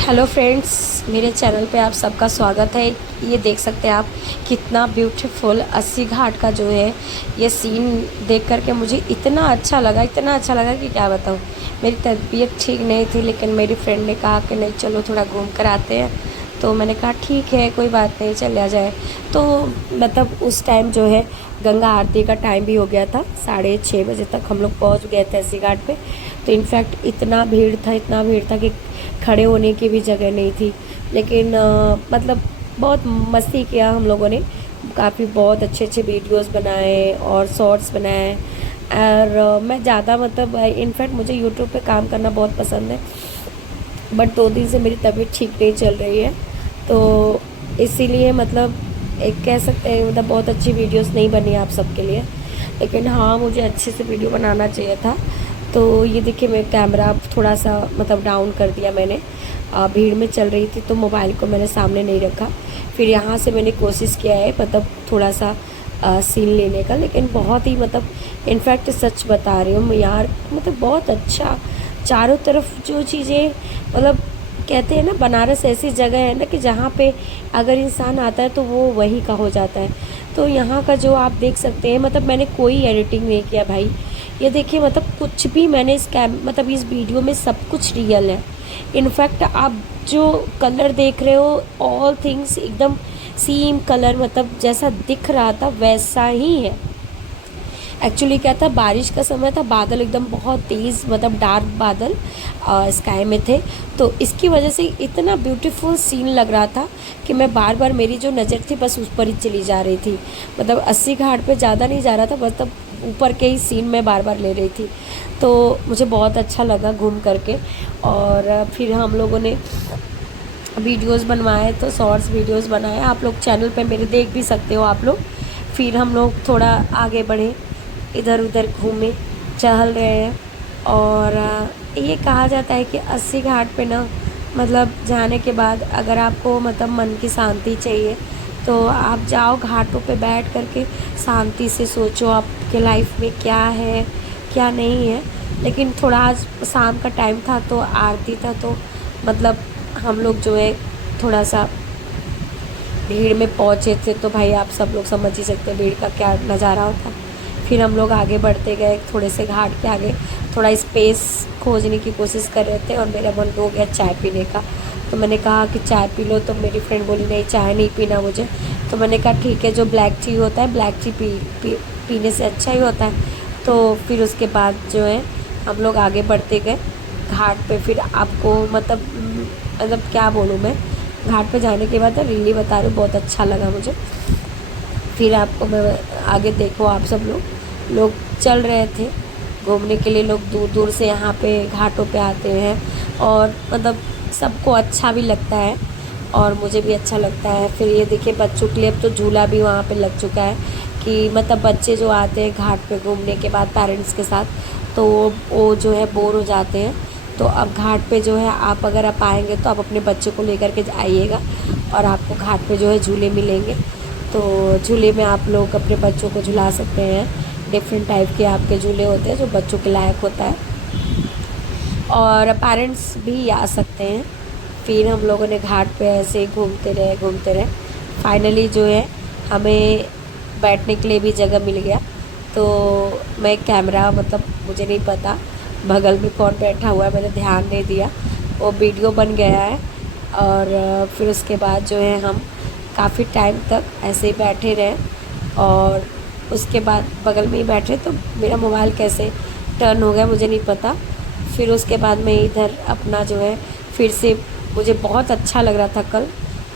Hello friends, मेरे channel पे आप सबका स्वागत है। ये देख सकते हैं आप कितना ब्यूटीफुल अस्सी घाट का जो है ये सीन देख करके मुझे इतना अच्छा लगा कि क्या बताऊँ। मेरी तबीयत ठीक नहीं थी, लेकिन मेरी फ्रेंड ने कहा कि नहीं चलो थोड़ा घूम कर आते हैं। तो मैंने कहा ठीक है, कोई बात नहीं, चला जाए। तो मतलब उस टाइम जो है गंगा आरती का टाइम भी हो गया था, 6:30 बजे तक हम लोग पहुँच गए थे अस्सी घाट पे। तो इनफैक्ट इतना भीड़ था कि खड़े होने की भी जगह नहीं थी। लेकिन मतलब बहुत मस्ती किया हम लोगों ने, काफ़ी बहुत अच्छे अच्छे वीडियोस बनाए और शॉर्ट्स बनाए। और मैं ज़्यादा मतलब इनफैक्ट मुझे यूट्यूब पे काम करना बहुत पसंद है, बट 2 दिन से मेरी तबीयत ठीक नहीं चल रही है। तो इसीलिए मतलब एक कह सकते हैं मतलब बहुत अच्छी वीडियोस नहीं बनी आप सबके लिए, लेकिन हाँ मुझे अच्छे से वीडियो बनाना चाहिए था। तो ये देखिए मैं कैमरा थोड़ा सा मतलब डाउन कर दिया मैंने, भीड़ में चल रही थी तो मोबाइल को मैंने सामने नहीं रखा। फिर यहाँ से मैंने कोशिश किया है मतलब थोड़ा सा सीन लेने का, लेकिन बहुत ही मतलब इनफैक्ट सच बता रही हूँ यार, मतलब बहुत अच्छा चारों तरफ जो चीज़ें मतलब कहते हैं ना, बनारस ऐसी जगह है ना कि जहाँ पे अगर इंसान आता है तो वो वहीं का हो जाता है। तो यहाँ का जो आप देख सकते हैं, मतलब मैंने कोई एडिटिंग नहीं किया भाई। ये देखिए मतलब कुछ भी मैंने मतलब इस वीडियो में सब कुछ रियल है। इनफैक्ट आप जो कलर देख रहे हो ऑल थिंग्स एकदम सेम कलर, मतलब जैसा दिख रहा था वैसा ही है। एक्चुअली क्या था, बारिश का समय था, बादल एकदम बहुत तेज़ मतलब डार्क बादल स्काई में थे। तो इसकी वजह से इतना ब्यूटीफुल सीन लग रहा था कि मैं बार बार मेरी जो नज़र थी बस उस पर ही चली जा रही थी। मतलब अस्सी घाट पे ज़्यादा नहीं जा रहा था, बस तब ऊपर के ही सीन मैं बार बार ले रही थी। तो मुझे बहुत अच्छा लगा घूम करके। और फिर हम लोगों ने वीडियोस बनवाए, तो शॉर्ट्स वीडियोस बनाए, आप लोग चैनल पे मेरे देख भी सकते हो आप लोग। फिर हम लोग थोड़ा आगे बढ़े, इधर उधर घूमे, टहल रहे हैं। और ये कहा जाता है कि अस्सी घाट पे ना मतलब जाने के बाद अगर आपको मतलब मन की शांति चाहिए तो आप जाओ घाटों पे बैठ करके शांति से सोचो आपके लाइफ में क्या है क्या नहीं है। लेकिन थोड़ा आज शाम का टाइम था तो आरती था, तो मतलब हम लोग जो है थोड़ा सा भीड़ में पहुँचे थे। तो भाई आप सब लोग समझ ही सकते हैं भीड़ का क्या नज़ारा होता। फिर हम लोग आगे बढ़ते गए, थोड़े से घाट के आगे थोड़ा स्पेस खोजने की कोशिश कर रहे थे और मेरा मन हो गया चाय पीने का। तो मैंने कहा कि चाय पी लो, तो मेरी फ्रेंड बोली नहीं चाय नहीं पीना मुझे। तो मैंने कहा ठीक है, जो ब्लैक टी होता है ब्लैक टी पीने से अच्छा ही होता है। तो फिर उसके बाद जो है हम लोग आगे बढ़ते गए घाट पे। फिर आपको मतलब क्या बोलूँ मैं, घाट पे जाने के बाद रियली बता रही हूँ बहुत अच्छा लगा मुझे। फिर आपको मैं आगे देखो, आप सब लोग चल रहे थे घूमने के लिए। लोग दूर दूर से यहाँ पे घाटों पे आते हैं और मतलब सबको अच्छा भी लगता है और मुझे भी अच्छा लगता है। फिर ये देखिए बच्चों के लिए अब तो झूला भी वहाँ पे लग चुका है कि मतलब बच्चे जो आते हैं घाट पे घूमने के बाद पेरेंट्स के साथ, तो वो जो है बोर हो जाते हैं। तो अब घाट पे जो है आप अगर आप आएंगे तो आप अपने बच्चे को लेकर के आइएगा और आपको घाट पे जो है झूले मिलेंगे। तो झूले में आप लोग अपने बच्चों को झुला सकते हैं। डिफरेंट टाइप के आपके झूले होते हैं जो बच्चों के लायक होता है, और पेरेंट्स भी आ सकते हैं। फिर हम लोगों ने घाट पे ऐसे ही घूमते रहे। फाइनली जो है हमें बैठने के लिए भी जगह मिल गया। तो मैं कैमरा मतलब मुझे नहीं पता बगल में कौन बैठा हुआ है, मैंने ध्यान नहीं दिया, वो वीडियो बन गया है। और फिर उसके बाद जो है हम काफ़ी टाइम तक ऐसे ही बैठे रहे और उसके बाद बगल में ही बैठे तो मेरा मोबाइल कैसे टर्न हो गया मुझे नहीं पता। फिर उसके बाद मैं इधर अपना जो है फिर से, मुझे बहुत अच्छा लग रहा था कल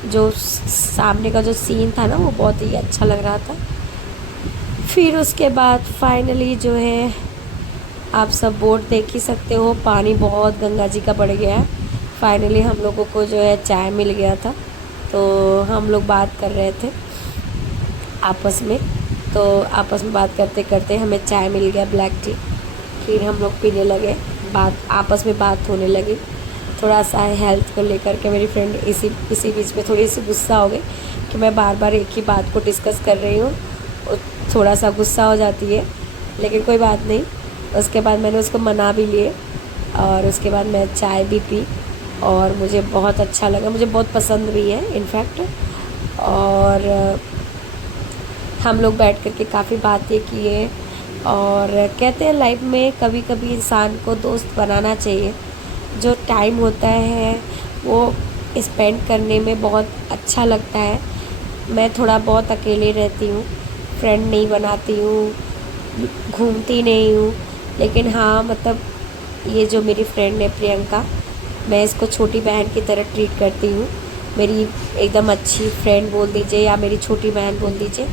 जो सामने का जो सीन था ना वो बहुत ही अच्छा लग रहा था। फिर उसके बाद फाइनली जो है आप सब बोट देख ही सकते हो, पानी बहुत गंगा जी का बढ़ गया है। फाइनली हम लोगों को जो है चाय मिल गया था, तो हम लोग बात कर रहे थे आपस में। तो आपस में बात करते करते हमें चाय मिल गया ब्लैक टी। फिर हम लोग पीने लगे, बात आपस में बात होने लगी थोड़ा सा हेल्थ को लेकर के। मेरी फ्रेंड इसी बीच में थोड़ी सी गुस्सा हो गई कि मैं बार बार एक ही बात को डिस्कस कर रही हूँ, और थोड़ा सा गुस्सा हो जाती है, लेकिन कोई बात नहीं। उसके बाद मैंने उसको मना भी लिए और उसके बाद मैं चाय भी पी और मुझे बहुत अच्छा लगा, मुझे बहुत पसंद भी है इनफैक्ट। और हम लोग बैठ कर के काफ़ी बातें किए। और कहते हैं लाइफ में कभी कभी इंसान को दोस्त बनाना चाहिए। जो टाइम होता है वो स्पेंड करने में बहुत अच्छा लगता है। मैं थोड़ा बहुत अकेले रहती हूँ, फ्रेंड नहीं बनाती हूँ, घूमती नहीं हूँ। लेकिन हाँ मतलब ये जो मेरी फ्रेंड है प्रियंका, मैं इसको छोटी बहन की तरह ट्रीट करती हूँ। मेरी एकदम अच्छी फ्रेंड बोल दीजिए या मेरी छोटी बहन बोल दीजिए।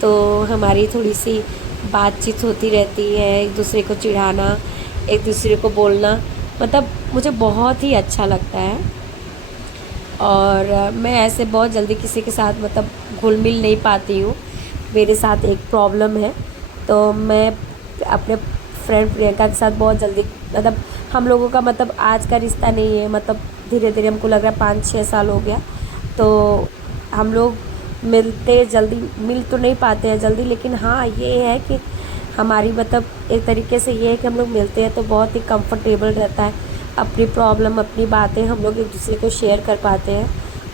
तो हमारी थोड़ी सी बातचीत होती रहती है, एक दूसरे को चिढ़ाना, एक दूसरे को बोलना, मतलब मुझे बहुत ही अच्छा लगता है। और मैं ऐसे बहुत जल्दी किसी के साथ मतलब घुल मिल नहीं पाती हूँ। मेरे साथ एक प्रॉब्लम है, तो मैं अपने फ्रेंड प्रियंका के साथ बहुत जल्दी मतलब हम लोगों का मतलब आज का रिश्ता नहीं है, मतलब धीरे धीरे हमको लग रहा है 5-6 साल हो गया। तो हम लोग मिलते जल्दी मिल तो नहीं पाते हैं जल्दी, लेकिन हाँ ये है कि हमारी मतलब एक तरीके से ये है कि हम लोग मिलते हैं तो बहुत ही कंफर्टेबल रहता है। अपनी प्रॉब्लम अपनी बातें हम लोग एक दूसरे को शेयर कर पाते हैं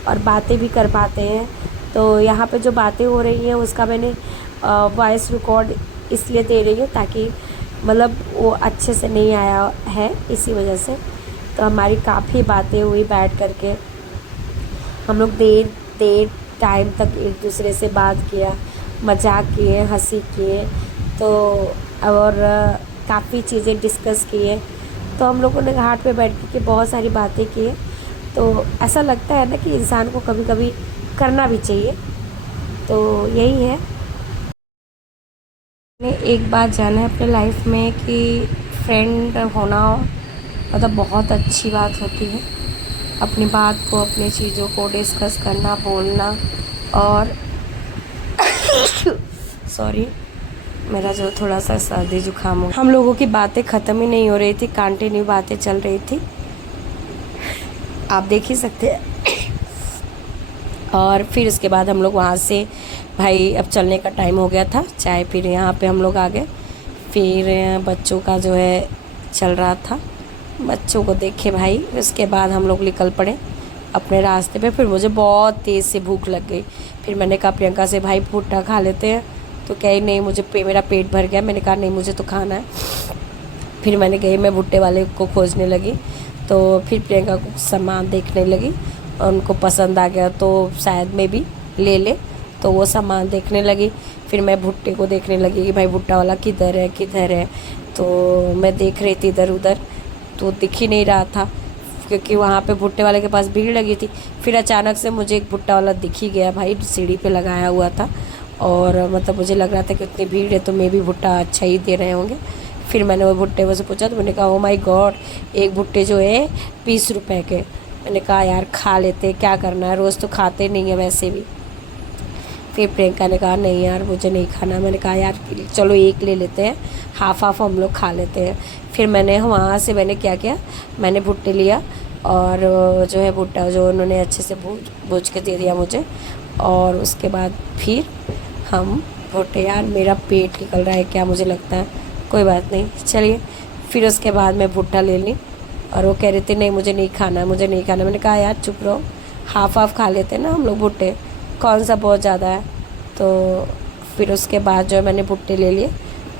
और बातें भी कर पाते हैं। तो यहाँ पे जो बातें हो रही हैं उसका मैंने वॉइस रिकॉर्ड इसलिए दे रही हूँ ताकि मतलब वो अच्छे से नहीं आया है इसी वजह से। तो हमारी काफ़ी बातें हुई बैठ कर के, हम लोग देर देर टाइम तक एक दूसरे से बात किया, मजाक किए, हंसी किए। तो और काफ़ी चीज़ें डिस्कस किए। तो हम लोगों ने घाट पे बैठ के बहुत सारी बातें की। तो ऐसा लगता है ना कि इंसान को कभी कभी करना भी चाहिए। तो यही है। मैंने एक बात जाना है अपने लाइफ में कि फ्रेंड होना मतलब बहुत अच्छी बात होती है। अपनी बात को, अपनी चीज़ों को डिस्कस करना, बोलना। और सॉरी, मेरा जो थोड़ा सा सर्दी जुकाम हो, हम लोगों की बातें ख़त्म ही नहीं हो रही थी, कंटिन्यू बातें चल रही थी, आप देख ही सकते हैं। और फिर उसके बाद हम लोग वहाँ से भाई अब चलने का टाइम हो गया था, चाय फिर यहाँ पे हम लोग आ गए। फिर बच्चों का जो है चल रहा था, बच्चों को देखे भाई। उसके बाद हम लोग निकल पड़े अपने रास्ते पे। फिर मुझे बहुत तेज़ से भूख लग गई। फिर मैंने कहा प्रियंका से भाई भुट्टा खा लेते हैं। तो कही नहीं मुझे मेरा पेट भर गया। मैंने कहा नहीं मुझे तो खाना है। फिर मैंने गई, मैं भुट्टे वाले को खोजने लगी। तो फिर प्रियंका को सामान देखने लगी और उनको पसंद आ गया तो शायद मैं भी ले ले, तो वो सामान देखने लगी। फिर मैं भुट्टे को देखने लगी कि भाई भुट्टा वाला किधर है किधर है। तो मैं देख रही थी इधर उधर, तो दिख ही नहीं रहा था क्योंकि वहाँ पे भुट्टे वाले के पास भीड़ लगी थी। फिर अचानक से मुझे एक भुट्टा वाला दिख ही गया भाई, सीढ़ी पे लगाया हुआ था। और मतलब मुझे लग रहा था कि उतनी भीड़ है तो मैं भी भुट्टा अच्छा ही दे रहे होंगे। फिर मैंने वो भुट्टे वो से पूछा तो मैंने कहा ओ माय गॉड, एक भुट्टे जो है 20 रुपए के। मैंने कहा यार खा लेते, क्या करना है, रोज़ तो खाते नहीं है वैसे भी। फिर प्रियंका ने कहा नहीं यार मुझे नहीं खाना। मैंने कहा यार चलो एक ले लेते हैं, हाफ हाफ हम लोग खा लेते हैं। फिर मैंने वहाँ से मैंने क्या किया, मैंने भुट्टे लिया और जो है भुट्टा जो उन्होंने अच्छे से भूज के दे दिया मुझे। और उसके बाद फिर हम भुट्टे, यार मेरा पेट निकल रहा है क्या मुझे लगता है, कोई बात नहीं चलिए। फिर उसके बाद मैं भुट्टा ले ली और वो कह रहे थे नहीं मुझे नहीं खाना है, मुझे नहीं खाना। मैंने कहा यार चुप रहो, हाफ हाफ खा लेते हैं ना हम लोग भुट्टे, कौन सा बहुत ज़्यादा है। तो फिर उसके बाद जो है मैंने भुट्टे ले लिए।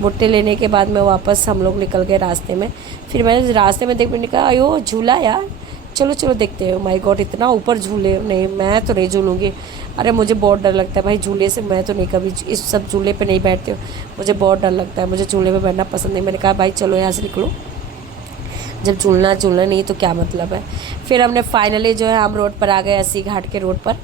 भुट्टे लेने के बाद मैं वापस हम लोग निकल गए रास्ते में। फिर मैंने रास्ते में मैंने कहा अयो झूला यार, चलो चलो देखते हैं। माय गॉड इतना ऊपर झूले, नहीं मैं तो नहीं झूलूँगी। अरे मुझे बहुत डर लगता है भाई झूले से, मैं तो नहीं कभी इस सब झूले पे नहीं बैठती हूँ, मुझे बहुत डर लगता है, मुझे झूले पे बैठना पसंद नहीं। मैंने कहा भाई चलो यहाँ से निकलो, जब झूलना नहीं तो क्या मतलब है। फिर हमने फाइनली जो है हम रोड पर आ गए, अस्सी घाट के रोड पर।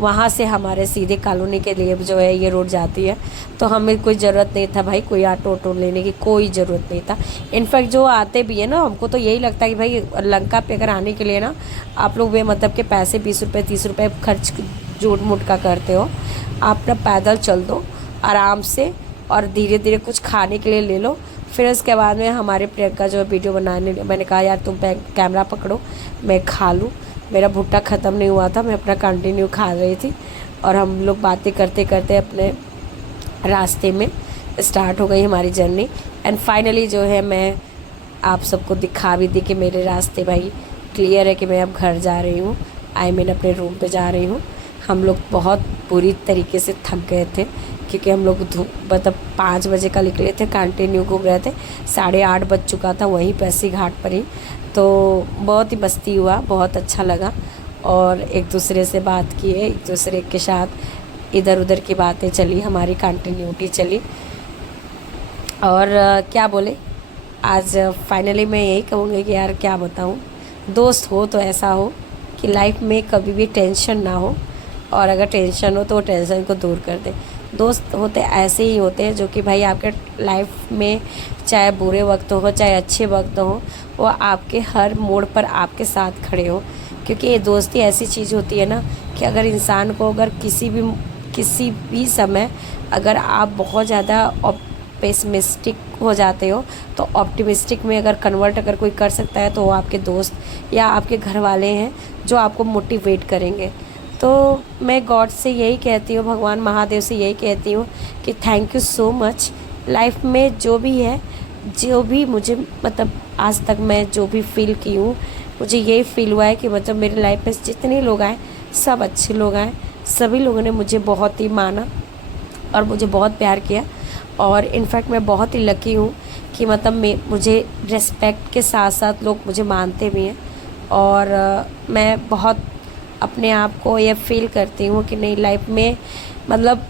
वहाँ से हमारे सीधे कॉलोनी के लिए जो है ये रोड जाती है। तो हमें कोई ज़रूरत नहीं था भाई कोई ऑटो ऑटो लेने की, कोई ज़रूरत नहीं था। इनफैक्ट जो आते भी है ना, हमको तो यही लगता है कि भाई लंका पे अगर आने के लिए ना आप लोग बेमतलब के पैसे 20 रुपये 30 रुपये खर्च झूठ मूठ का करते हो। आप ना पैदल चल दो आराम से और धीरे धीरे कुछ खाने के लिए ले लो। फिर उसके बाद में हमारे प्रियंका जो वीडियो बनाने, मैंने कहा यार तुम कैमरा पकड़ो मैं खा लूँ। मेरा भुट्टा ख़त्म नहीं हुआ था, मैं अपना कंटिन्यू खा रही थी और हम लोग बातें करते करते अपने रास्ते में स्टार्ट हो गई हमारी जर्नी। एंड फाइनली जो है मैं आप सबको दिखा भी दी कि मेरे रास्ते भाई क्लियर है कि मैं अब घर जा रही हूँ, आई मीन अपने रूम पे जा रही हूँ। हम लोग बहुत बुरी तरीके से थक गए थे क्योंकि हम लोग मतलब 5 बजे का निकले थे, कंटिन्यू घूम रहे थे, 8:30 बज चुका था वहीं पे अस्सी घाट पर ही। तो बहुत ही मस्ती हुआ, बहुत अच्छा लगा और एक दूसरे से बात किए, एक दूसरे के साथ इधर उधर की बातें चली, हमारी कंटिन्यूटी चली। और क्या बोले, आज फाइनली मैं यही कहूँगी कि यार क्या बताऊँ, दोस्त हो तो ऐसा हो कि लाइफ में कभी भी टेंशन ना हो, और अगर टेंशन हो तो वो टेंशन को दूर कर दे। दोस्त होते ऐसे ही होते हैं जो कि भाई आपके लाइफ में चाहे बुरे वक्त हो चाहे अच्छे वक्त हो, वो आपके हर मोड़ पर आपके साथ खड़े हो। क्योंकि ये दोस्ती ऐसी चीज़ होती है ना कि अगर इंसान को अगर किसी भी समय अगर आप बहुत ज़्यादा पेसिमिस्टिक हो जाते हो तो ऑप्टिमिस्टिक में अगर कन्वर्ट अगर कोई कर सकता है तो वो आपके दोस्त या आपके घर वाले हैं जो आपको मोटिवेट करेंगे। तो मैं गॉड से यही कहती हूँ, भगवान महादेव से यही कहती हूँ कि thank you so much. Life में जो भी है, जो भी मुझे मतलब आज तक मैं जो भी फील की हूँ, मुझे यही फील हुआ है कि मतलब मेरी लाइफ में जितने लोग आए सब अच्छे लोग आए, सभी लोगों ने मुझे बहुत ही माना और मुझे बहुत प्यार किया। और इनफैक्ट मैं बहुत ही लकी हूँ कि मतलब मुझे रिस्पेक्ट के साथ साथ लोग मुझे मानते भी हैं। और मैं बहुत अपने आप को ये फील करती हूँ कि नहीं, लाइफ में मतलब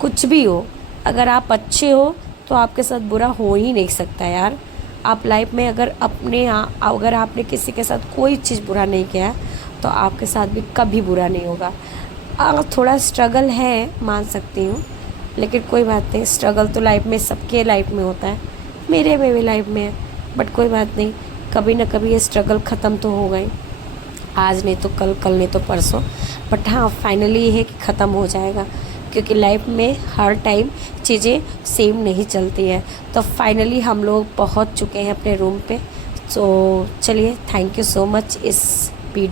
कुछ भी हो, अगर आप अच्छे हो तो आपके साथ बुरा हो ही नहीं सकता यार। आप लाइफ में अगर अगर आपने किसी के साथ कोई चीज़ बुरा नहीं किया तो आपके साथ भी कभी बुरा नहीं होगा। थोड़ा स्ट्रगल है, मान सकती हूँ, लेकिन कोई बात नहीं, स्ट्रगल तो लाइफ में सबके लाइफ में होता है, मेरे में भी लाइफ में है, बट कोई बात नहीं, कभी ना कभी ये स्ट्रगल ख़त्म तो हो गई, आज नहीं तो कल, कल नहीं तो परसों, बट हाँ फाइनली ये है कि ख़त्म हो जाएगा। क्योंकि लाइफ में हर टाइम चीज़ें सेम नहीं चलती है। तो फाइनली हम लोग पहुंच चुके हैं अपने रूम पे। तो चलिए, थैंक यू सो मच इस वीडियो